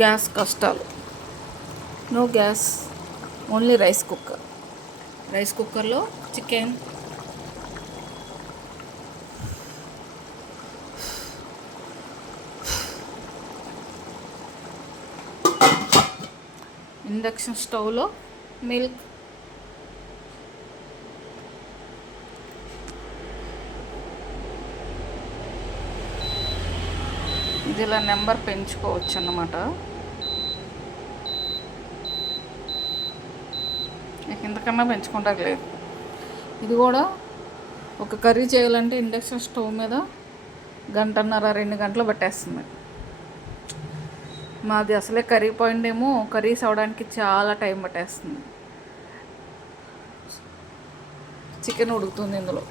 Gas కష్టాలు. No gas, only rice cooker. Rice కుక్కర్లో chicken, induction స్టవ్లో మిల్క్, ఇది ఇలా నెంబర్ పెంచుకోవచ్చు అన్నమాట. ఇంతకన్నా పెంచుకుంటారు లేదు. ఇది కూడా ఒక కర్రీ చేయాలంటే ఇండక్షన్ స్టవ్ మీద 1.5-2 గంటలు పట్టేస్తుంది. మాది అసలే కర్రీ పాయింట్ ఏమో, కర్రీస్ అవడానికి చాలా టైం పట్టేస్తుంది. చికెన్ ఉడుకుతుంది ఇందులో.